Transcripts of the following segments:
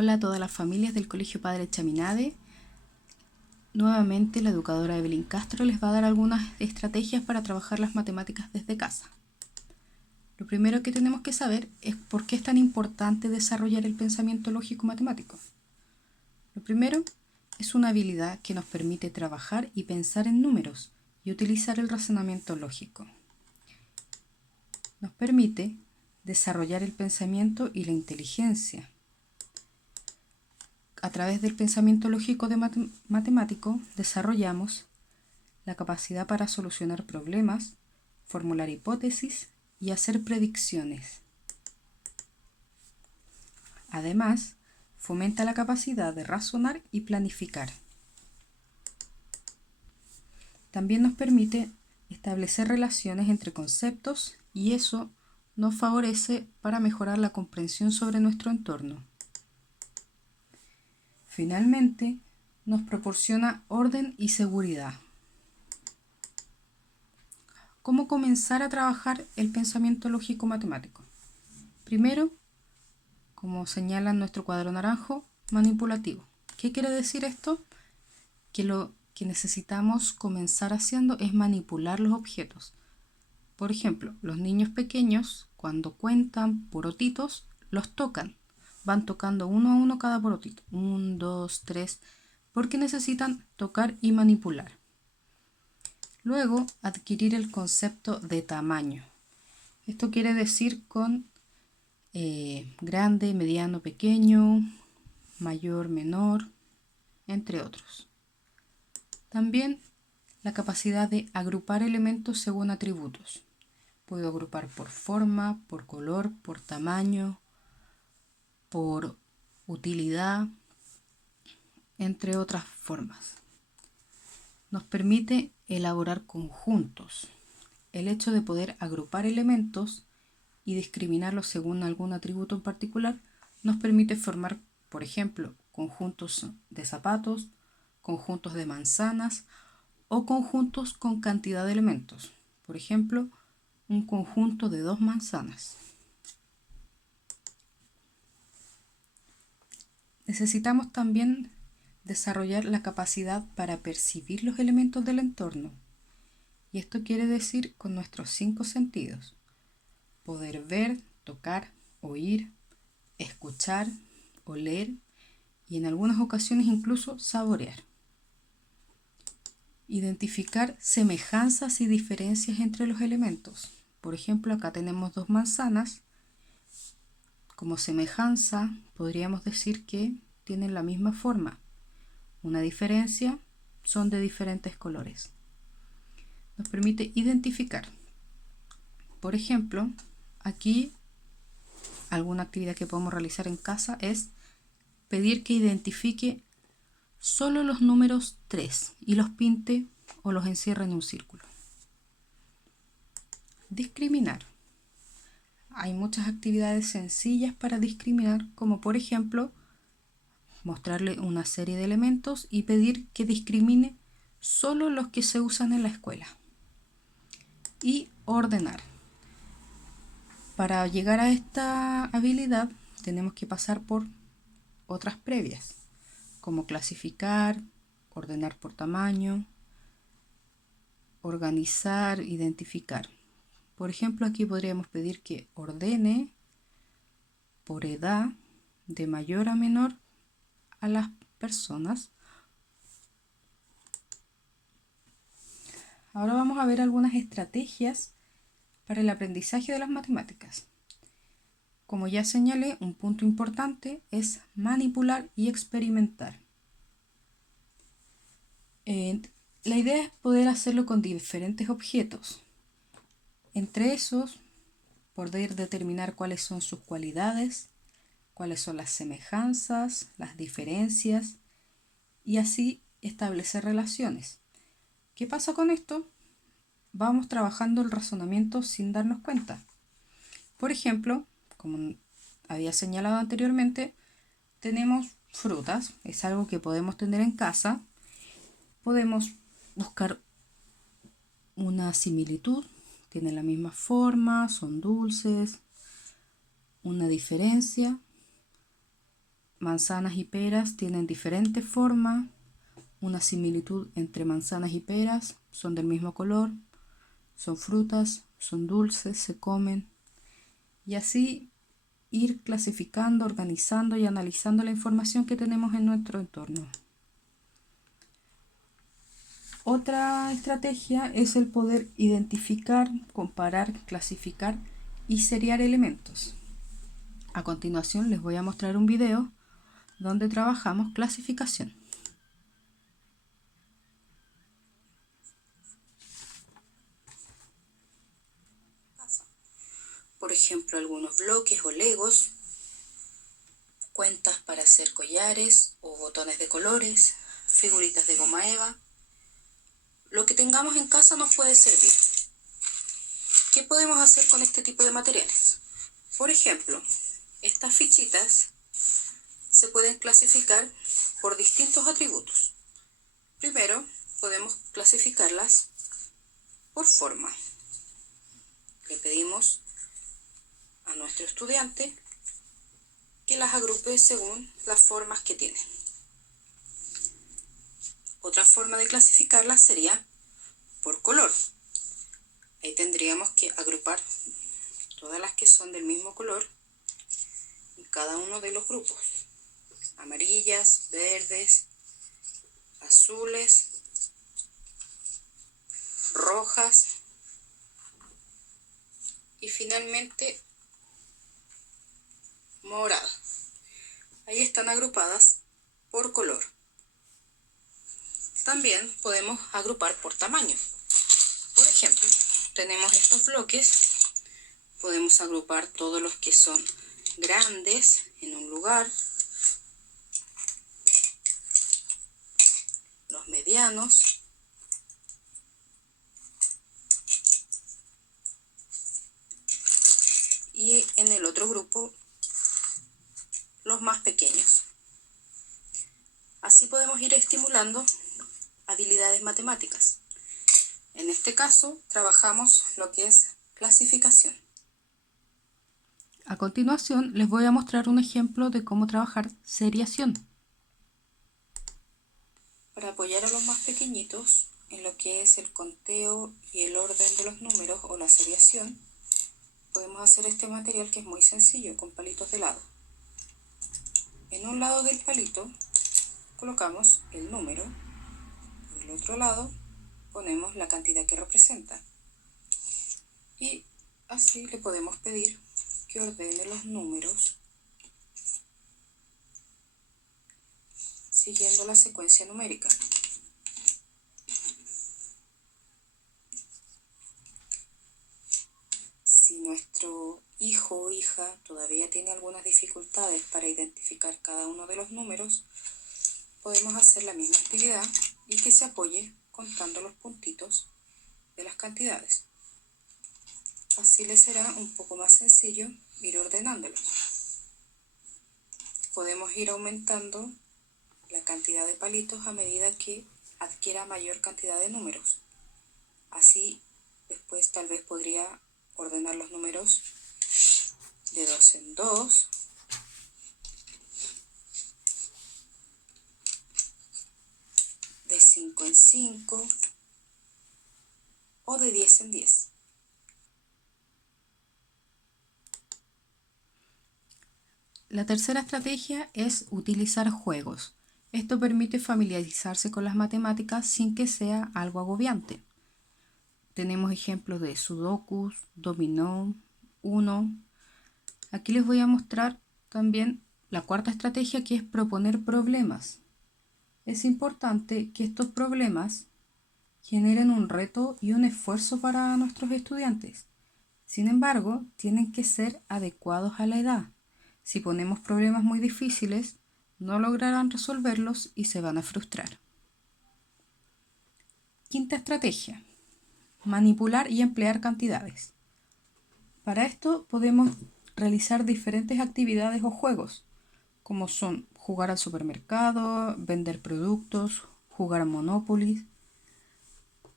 Hola a todas las familias del Colegio Padre Chaminade. Nuevamente la educadora Evelyn Castro les va a dar algunas estrategias para trabajar las matemáticas desde casa. Lo primero que tenemos que saber es por qué es tan importante desarrollar el pensamiento lógico matemático. Lo primero es una habilidad que nos permite trabajar y pensar en números y utilizar el razonamiento lógico. Nos permite desarrollar el pensamiento y la inteligencia. A través del pensamiento lógico matemático desarrollamos la capacidad para solucionar problemas, formular hipótesis y hacer predicciones. Además, fomenta la capacidad de razonar y planificar. También nos permite establecer relaciones entre conceptos y eso nos favorece para mejorar la comprensión sobre nuestro entorno. Finalmente, nos proporciona orden y seguridad. ¿Cómo comenzar a trabajar el pensamiento lógico matemático? Primero, como señala en nuestro cuadro naranjo, manipulativo. ¿Qué quiere decir esto? Que lo que necesitamos comenzar haciendo es manipular los objetos. Por ejemplo, los niños pequeños, cuando cuentan porotitos, los tocan. Van tocando uno a uno cada porotito. 1, 2, 3, porque necesitan tocar y manipular. Luego, adquirir el concepto de tamaño. Esto quiere decir con grande, mediano, pequeño, mayor, menor, entre otros. También la capacidad de agrupar elementos según atributos. Puedo agrupar por forma, por color, por tamaño, por utilidad, entre otras formas. Nos permite elaborar conjuntos. El hecho de poder agrupar elementos y discriminarlos según algún atributo en particular nos permite formar, por ejemplo, conjuntos de zapatos, conjuntos de manzanas o conjuntos con cantidad de elementos. Por ejemplo, un conjunto de 2 manzanas. Necesitamos también desarrollar la capacidad para percibir los elementos del entorno. Y esto quiere decir con nuestros 5 sentidos. Poder ver, tocar, oír, escuchar, oler y en algunas ocasiones incluso saborear. Identificar semejanzas y diferencias entre los elementos. Por ejemplo, acá tenemos 2 manzanas. Como semejanza, podríamos decir que tienen la misma forma. Una diferencia, son de diferentes colores. Nos permite identificar. Por ejemplo, aquí alguna actividad que podemos realizar en casa es pedir que identifique solo los números 3 y los pinte o los encierre en un círculo. Discriminar. Hay muchas actividades sencillas para discriminar, como por ejemplo mostrarle una serie de elementos y pedir que discrimine solo los que se usan en la escuela. Y ordenar. Para llegar a esta habilidad tenemos que pasar por otras previas, como clasificar, ordenar por tamaño, organizar, identificar. Por ejemplo, aquí podríamos pedir que ordene por edad de mayor a menor a las personas. Ahora vamos a ver algunas estrategias para el aprendizaje de las matemáticas. Como ya señalé, un punto importante es manipular y experimentar. La idea es poder hacerlo con diferentes objetos. Entre esos, poder determinar cuáles son sus cualidades, cuáles son las semejanzas, las diferencias y así establecer relaciones. ¿Qué pasa con esto? Vamos trabajando el razonamiento sin darnos cuenta. Por ejemplo, como había señalado anteriormente, tenemos frutas, es algo que podemos tener en casa. Podemos buscar una similitud, tienen la misma forma, son dulces, una diferencia. manzanas y peras tienen diferente forma, una similitud entre manzanas y peras, son del mismo color, son frutas, son dulces, se comen, y así ir clasificando, organizando y analizando la información que tenemos en nuestro entorno. Otra estrategia es el poder identificar, comparar, clasificar y seriar elementos. A continuación les voy a mostrar un video donde trabajamos clasificación. Por ejemplo, algunos bloques o legos, cuentas para hacer collares o botones de colores, figuritas de goma eva. Lo que tengamos en casa nos puede servir. ¿Qué podemos hacer con este tipo de materiales? Por ejemplo, estas fichitas se pueden clasificar por distintos atributos. Primero, podemos clasificarlas por forma. Le pedimos a nuestro estudiante que las agrupe según las formas que tienen. Otra forma de clasificarlas sería por color. Ahí tendríamos que agrupar todas las que son del mismo color en cada uno de los grupos. Amarillas, verdes, azules, rojas y finalmente moradas. Ahí están agrupadas por color. También podemos agrupar por tamaño. Por ejemplo, tenemos estos bloques, podemos agrupar todos los que son grandes en un lugar, los medianos, y en el otro grupo los más pequeños. Así podemos ir estimulando habilidades matemáticas. En este caso trabajamos lo que es clasificación. A continuación les voy a mostrar un ejemplo de cómo trabajar seriación. Para apoyar a los más pequeñitos en lo que es el conteo y el orden de los números o la seriación, podemos hacer este material que es muy sencillo, con palitos de helado. En un lado del palito colocamos el número, por el otro lado ponemos la cantidad que representa. Y así le podemos pedir que ordene los números siguiendo la secuencia numérica. Si nuestro hijo o hija todavía tiene algunas dificultades para identificar cada uno de los números, podemos hacer la misma actividad y que se apoye contando los puntitos de las cantidades. Así le será un poco más sencillo ir ordenándolos. Podemos ir aumentando la cantidad de palitos a medida que adquiera mayor cantidad de números. Así después tal vez podría ordenar los números de 2 en 2, de 5 en 5 o de 10 en 10. La tercera estrategia es utilizar juegos. Esto permite familiarizarse con las matemáticas sin que sea algo agobiante. Tenemos ejemplos de sudokus, dominó, uno. Aquí les voy a mostrar también la cuarta estrategia, que es proponer problemas. Es importante que estos problemas generen un reto y un esfuerzo para nuestros estudiantes. Sin embargo, tienen que ser adecuados a la edad. Si ponemos problemas muy difíciles, no lograrán resolverlos y se van a frustrar. Quinta estrategia: manipular y emplear cantidades. Para esto podemos realizar diferentes actividades o juegos, como son jugar al supermercado, vender productos, jugar a Monopoly,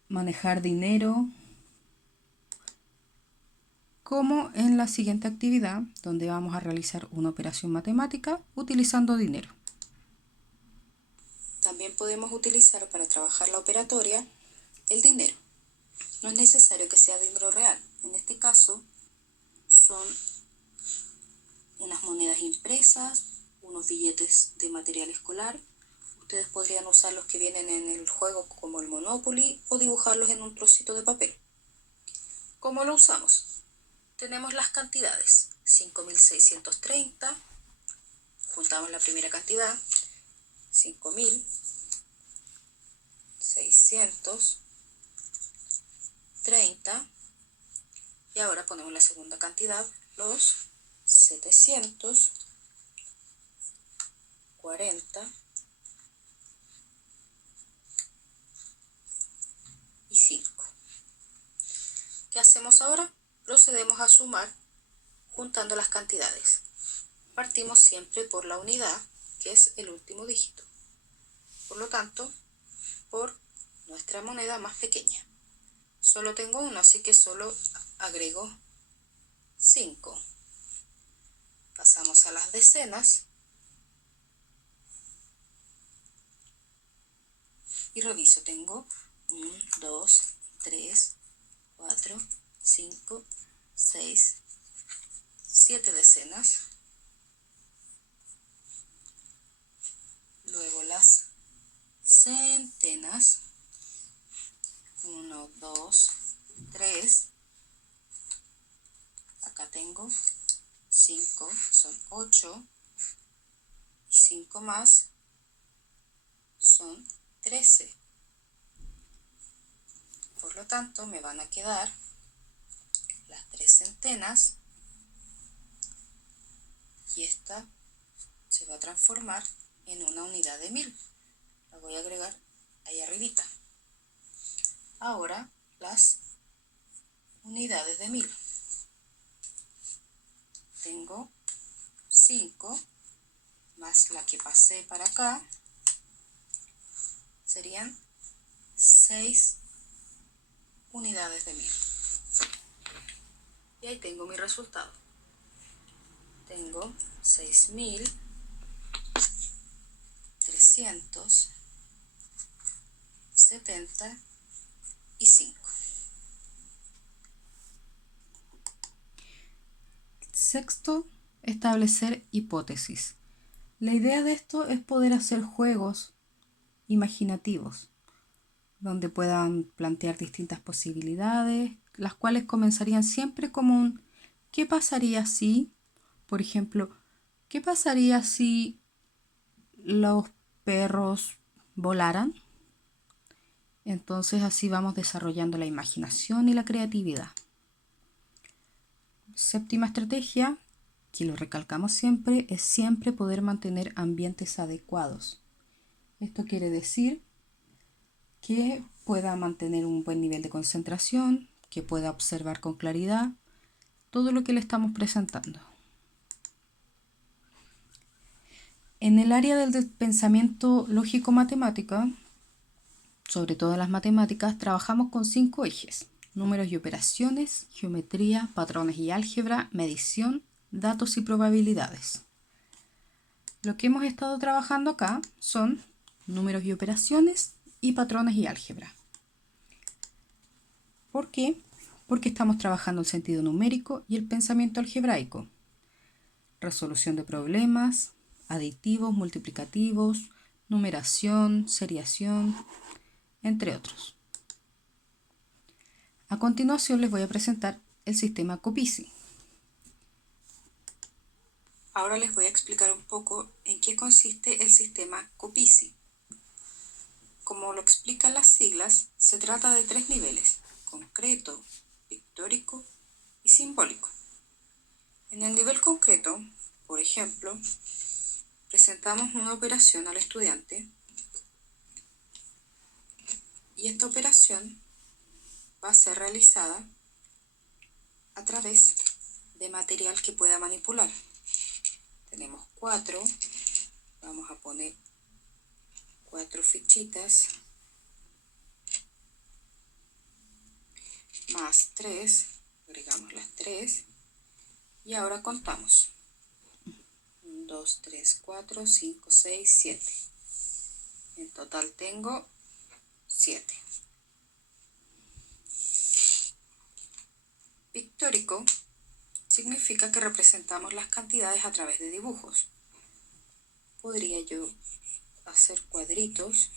manejar dinero, como en la siguiente actividad, donde vamos a realizar una operación matemática utilizando dinero. También podemos utilizar para trabajar la operatoria el dinero. No es necesario que sea dinero real. En este caso son unas monedas impresas, unos billetes de material escolar. Ustedes podrían usar los que vienen en el juego como el Monopoly o dibujarlos en un trocito de papel. ¿Cómo lo usamos? Tenemos las cantidades. 5.630, juntamos la primera cantidad, 5.630, y ahora ponemos la segunda cantidad, los 745. ¿Qué hacemos ahora? Procedemos a sumar juntando las cantidades. Partimos siempre por la unidad, que es el último dígito. Por lo tanto, por nuestra moneda más pequeña. Solo tengo uno, así que solo agrego 5. Pasamos a las decenas y reviso. Tengo 1, 2, 3, 4, 5, 6, 7 decenas. Luego las centenas. 1, 2, 3. Acá tengo 5, son 8. Y 5 más son 13. Por lo tanto, me van a quedar las 3 centenas y esta se va a transformar en una unidad de 1000. La voy a agregar ahí arribita. Ahora las unidades de 1000. Tengo 5 más la que pasé para acá, serían 6 unidades de 1000. Y ahí tengo mi resultado. Tengo 6.375. Sexto, establecer hipótesis. La idea de esto es poder hacer juegos imaginativos, donde puedan plantear distintas posibilidades, las cuales comenzarían siempre como un ¿qué pasaría si? Por ejemplo, ¿qué pasaría si los perros volaran? Entonces así vamos desarrollando la imaginación y la creatividad. Séptima estrategia, que lo recalcamos siempre, es siempre poder mantener ambientes adecuados. Esto quiere decir que pueda mantener un buen nivel de concentración, que pueda observar con claridad todo lo que le estamos presentando. En el área del pensamiento lógico-matemático, sobre todo en las matemáticas, trabajamos con 5 ejes: números y operaciones, geometría, patrones y álgebra, medición, datos y probabilidades. Lo que hemos estado trabajando acá son números y operaciones y patrones y álgebra. ¿Por qué? Porque estamos trabajando el sentido numérico y el pensamiento algebraico. Resolución de problemas, aditivos, multiplicativos, numeración, seriación, entre otros. A continuación les voy a presentar el sistema COPICI. Ahora les voy a explicar un poco en qué consiste el sistema COPICI. Como lo explican las siglas, se trata de 3 niveles: concreto, pictórico y simbólico. En el nivel concreto, por ejemplo, presentamos una operación al estudiante y esta operación va a ser realizada a través de material que pueda manipular. Tenemos 4, vamos a poner 4 fichitas, más 3, Agregamos las 3 y ahora contamos. 1, 2, 3, 4, 5, 6, 7. En total tengo 7. Pictórico significa que representamos las cantidades a través de dibujos. Podría yo hacer cuadritos.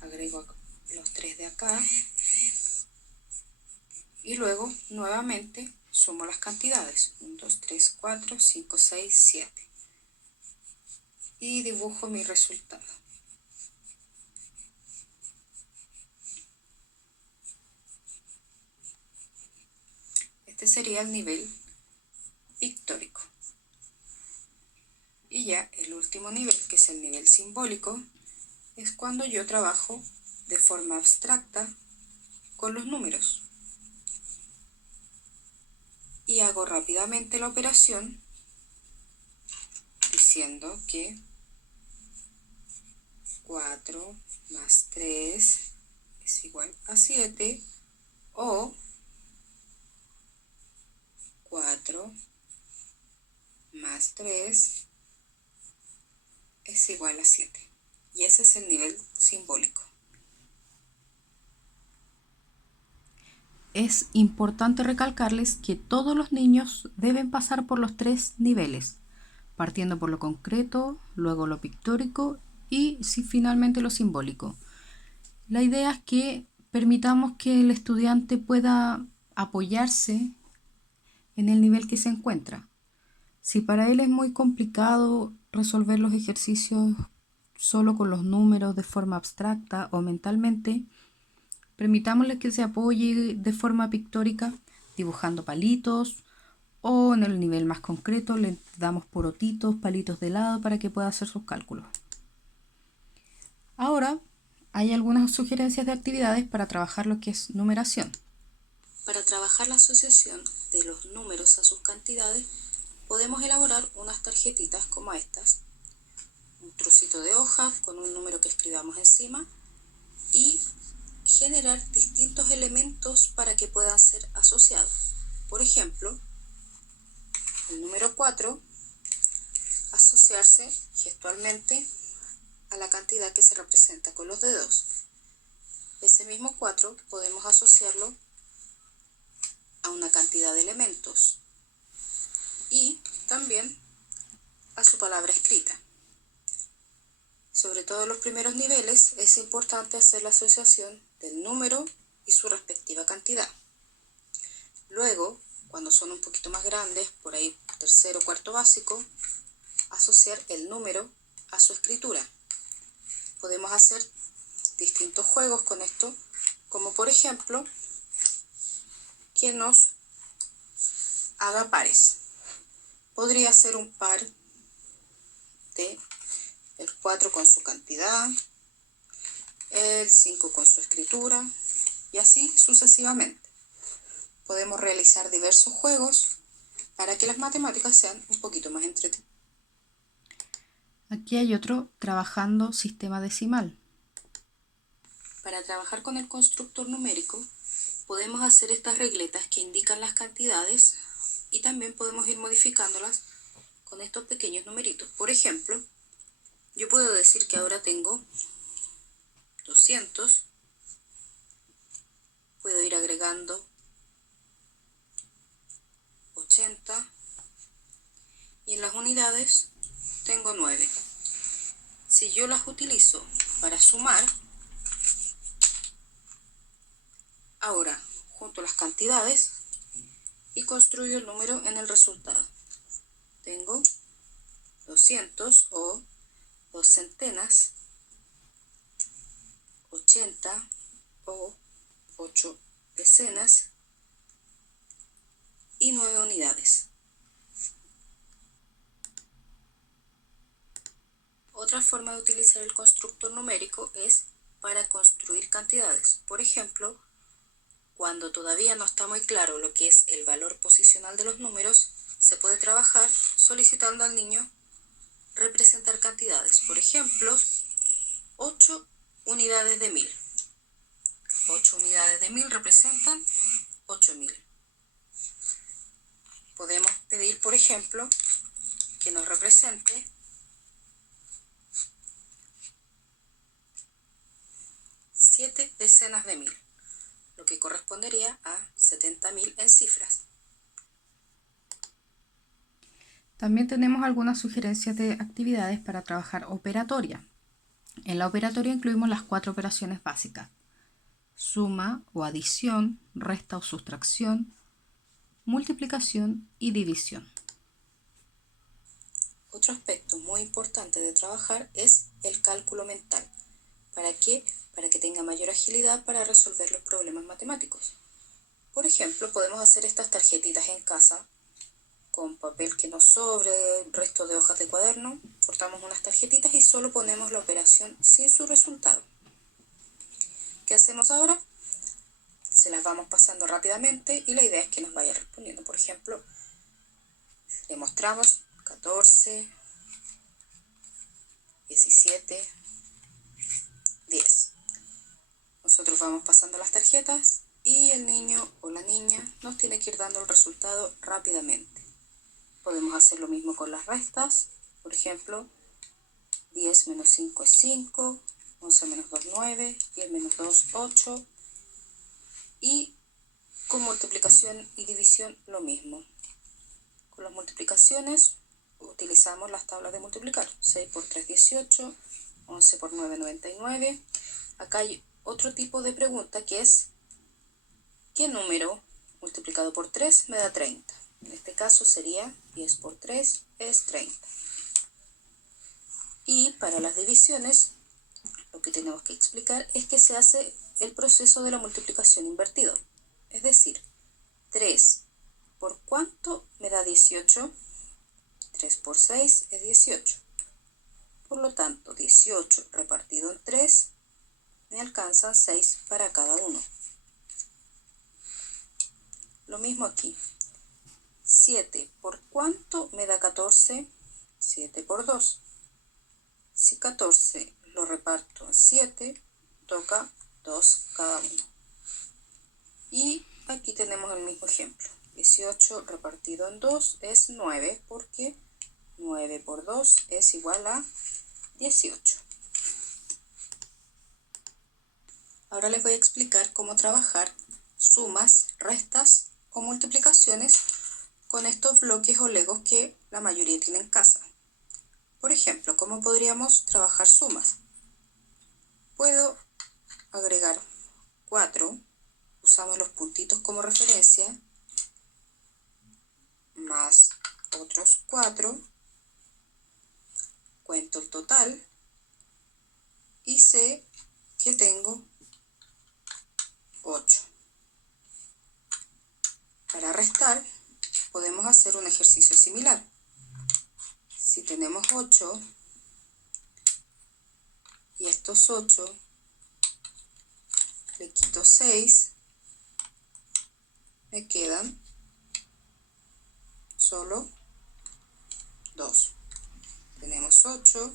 Agrego los 3 de acá. Y luego nuevamente sumo las cantidades. 1, 2, 3, 4, 5, 6, 7. Y dibujo mi resultado. Este sería el nivel pictórico. Y ya el último nivel, que es el nivel simbólico, es cuando yo trabajo de forma abstracta con los números. Y hago rápidamente la operación diciendo que 4 más 3 es igual a 7 o 4 más 3 es igual a 7. Y ese es el nivel simbólico. Es importante recalcarles que todos los niños deben pasar por los 3 niveles, partiendo por lo concreto, luego lo pictórico y finalmente lo simbólico. La idea es que permitamos que el estudiante pueda apoyarse en el nivel que se encuentra. Si para él es muy complicado resolver los ejercicios solo con los números de forma abstracta o mentalmente, permitámosle que se apoye de forma pictórica dibujando palitos, o en el nivel más concreto le damos porotitos, palitos de lado para que pueda hacer sus cálculos. Ahora hay algunas sugerencias de actividades para trabajar lo que es numeración. Para trabajar la asociación de los números a sus cantidades, podemos elaborar unas tarjetitas como estas, un trocito de hoja con un número que escribamos encima y generar distintos elementos para que puedan ser asociados. Por ejemplo, el número 4 asociarse gestualmente a la cantidad que se representa con los dedos. Ese mismo 4 podemos asociarlo a una cantidad de elementos y también a su palabra escrita. Sobre todo en los primeros niveles es importante hacer la asociación del número y su respectiva cantidad. Luego, cuando son un poquito más grandes, por ahí tercero o cuarto básico, asociar el número a su escritura. Podemos hacer distintos juegos con esto, como por ejemplo, que nos haga pares. Podría ser un par de el 4 con su cantidad, el 5 con su escritura y así sucesivamente. Podemos realizar diversos juegos para que las matemáticas sean un poquito más entretenidas. Aquí hay otro trabajando sistema decimal. Para trabajar con el constructor numérico, podemos hacer estas regletas que indican las cantidades y también podemos ir modificándolas con estos pequeños numeritos. Por ejemplo, yo puedo decir que ahora tengo 200, puedo ir agregando 80 y en las unidades tengo 9. Si yo las utilizo para sumar, ahora junto las cantidades y construyo el número en el resultado. Tengo 200 o 2 centenas, 80 o 8 decenas y 9 unidades. Otra forma de utilizar el constructor numérico es para construir cantidades. Por ejemplo, cuando todavía no está muy claro lo que es el valor posicional de los números, se puede trabajar solicitando al niño representar cantidades. Por ejemplo, 8 unidades de 1000. 8 unidades de 1000 representan 8000. Podemos pedir, por ejemplo, que nos represente 7 decenas de 1000, lo que correspondería a 70.000 en cifras. También tenemos algunas sugerencias de actividades para trabajar operatoria. En la operatoria incluimos las 4 operaciones básicas: suma o adición, resta o sustracción, multiplicación y división. Otro aspecto muy importante de trabajar es el cálculo mental. ¿Para qué? Para que tenga mayor agilidad para resolver los problemas matemáticos. Por ejemplo, podemos hacer estas tarjetitas en casa con papel que nos sobre, resto de hojas de cuaderno. Cortamos unas tarjetitas y solo ponemos la operación sin su resultado. ¿Qué hacemos ahora? Se las vamos pasando rápidamente y la idea es que nos vaya respondiendo. Por ejemplo, le mostramos 14, 17, 10. Nosotros vamos pasando las tarjetas y el niño o la niña nos tiene que ir dando el resultado rápidamente. Podemos hacer lo mismo con las restas. Por ejemplo, 10 menos 5 es 5, 11 menos 2 9, 10 menos 2 8. Y con multiplicación y división lo mismo. Con las multiplicaciones utilizamos las tablas de multiplicar. 6 por 3, 18, 11 por 9, 99. Acá hay otro tipo de pregunta que es: ¿qué número multiplicado por 3 me da 30? En este caso sería 10 por 3 es 30. Y para las divisiones, lo que tenemos que explicar es que se hace el proceso de la multiplicación invertido. Es decir, 3 por ¿cuánto me da 18? 3 por 6 es 18. Por lo tanto, 18 repartido en 3 me alcanzan 6 para cada uno. Lo mismo aquí. 7 por ¿cuánto me da 14? 7 por 2. Si 14 lo reparto en 7, toca 2 cada uno. Y aquí tenemos el mismo ejemplo. 18 repartido en 2 es 9, porque 9 por 2 es igual a 18. Ahora les voy a explicar cómo trabajar sumas, restas o multiplicaciones con estos bloques o legos que la mayoría tiene en casa. Por ejemplo, ¿cómo podríamos trabajar sumas? Puedo agregar 4, usamos los puntitos como referencia, más otros 4, cuento el total y sé que tengo 8. Para restar podemos hacer un ejercicio similar. Si tenemos 8 y estos 8 le quito 6, me quedan solo 2. Tenemos 8,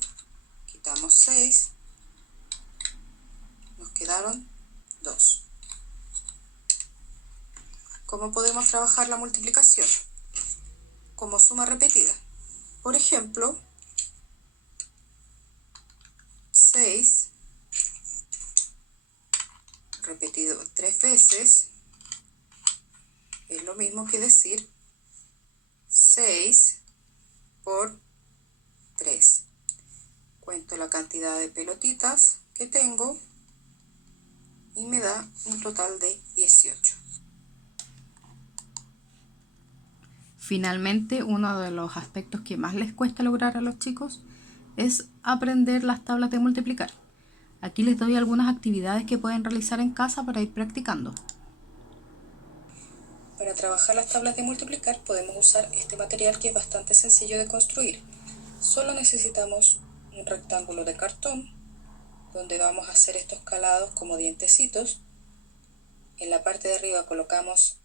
quitamos 6, nos quedaron 2. ¿Cómo podemos trabajar la multiplicación? Como suma repetida. Por ejemplo, 6 repetido 3 veces es lo mismo que decir 6 por 3. Cuento la cantidad de pelotitas que tengo y me da un total de 18. Finalmente, uno de los aspectos que más les cuesta lograr a los chicos es aprender las tablas de multiplicar. Aquí les doy algunas actividades que pueden realizar en casa para ir practicando. Para trabajar las tablas de multiplicar podemos usar este material que es bastante sencillo de construir. Solo necesitamos un rectángulo de cartón donde vamos a hacer estos calados como dientecitos. En la parte de arriba colocamos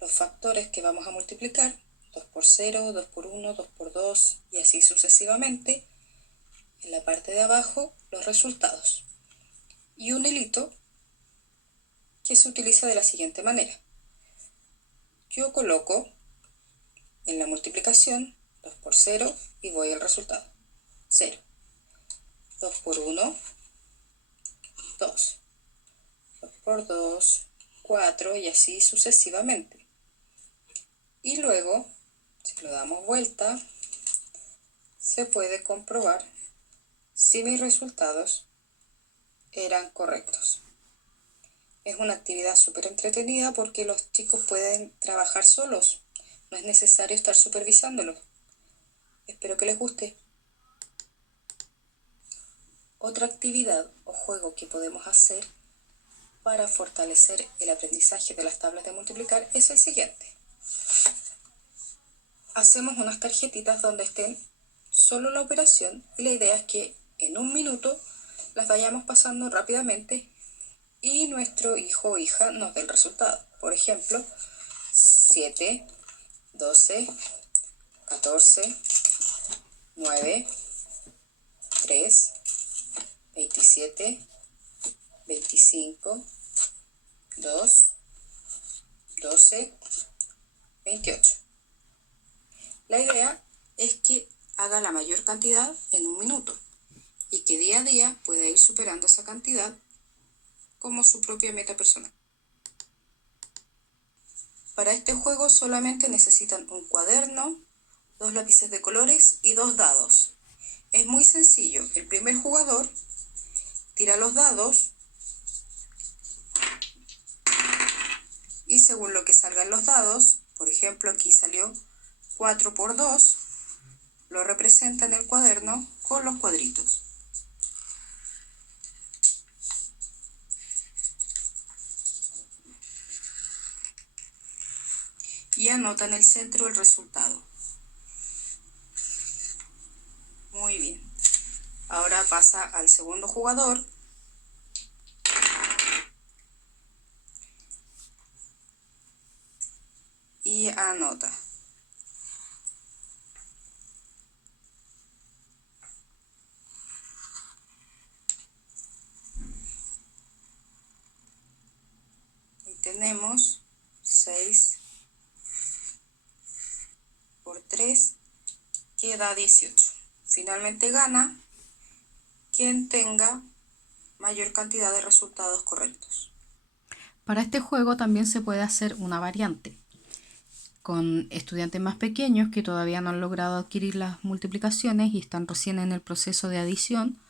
los factores que vamos a multiplicar: 2 por 0, 2 por 1, 2 por 2 y así sucesivamente. En la parte de abajo los resultados. Y un hilito que se utiliza de la siguiente manera. Yo coloco en la multiplicación 2 por 0 y voy al resultado. 0. 2 por 1, 2. 2 por 2, 4 y así sucesivamente. Y luego, si lo damos vuelta, se puede comprobar si mis resultados eran correctos. Es una actividad súper entretenida porque los chicos pueden trabajar solos. No es necesario estar supervisándolos. Espero que les guste. Otra actividad o juego que podemos hacer para fortalecer el aprendizaje de las tablas de multiplicar es el siguiente. Hacemos unas tarjetitas donde estén solo la operación y la idea es que en un minuto las vayamos pasando rápidamente y nuestro hijo o hija nos dé el resultado. Por ejemplo, 7, 12, 14, 9, 3, 27, 25, 2, 12, 28. La idea es que haga la mayor cantidad en un minuto y que día a día pueda ir superando esa cantidad como su propia meta personal. Para este juego solamente necesitan un cuaderno, 2 lápices de colores y 2 dados. Es muy sencillo. El primer jugador tira los dados y según lo que salgan los dados, por ejemplo aquí salió 4 por 2, lo representa en el cuaderno con los cuadritos. Y anota en el centro el resultado. Muy bien. Ahora pasa al segundo jugador. Y anota. Ahí tenemos 6 por 3, que da 18. Finalmente gana quien tenga mayor cantidad de resultados correctos. Para este juego también se puede hacer una variante. Con estudiantes más pequeños que todavía no han logrado adquirir las multiplicaciones y están recién en el proceso de adición,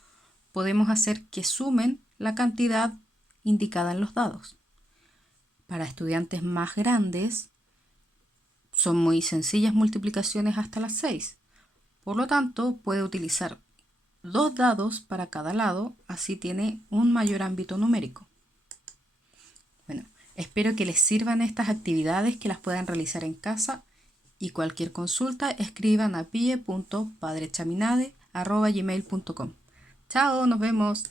podemos hacer que sumen la cantidad indicada en los dados. Para estudiantes más grandes, son muy sencillas multiplicaciones hasta las 6. Por lo tanto, puede utilizar 2 dados para cada lado, así tiene un mayor ámbito numérico. Bueno, espero que les sirvan estas actividades, que las puedan realizar en casa, y cualquier consulta escriban a pie.padrechaminade@gmail.com. Chao, nos vemos.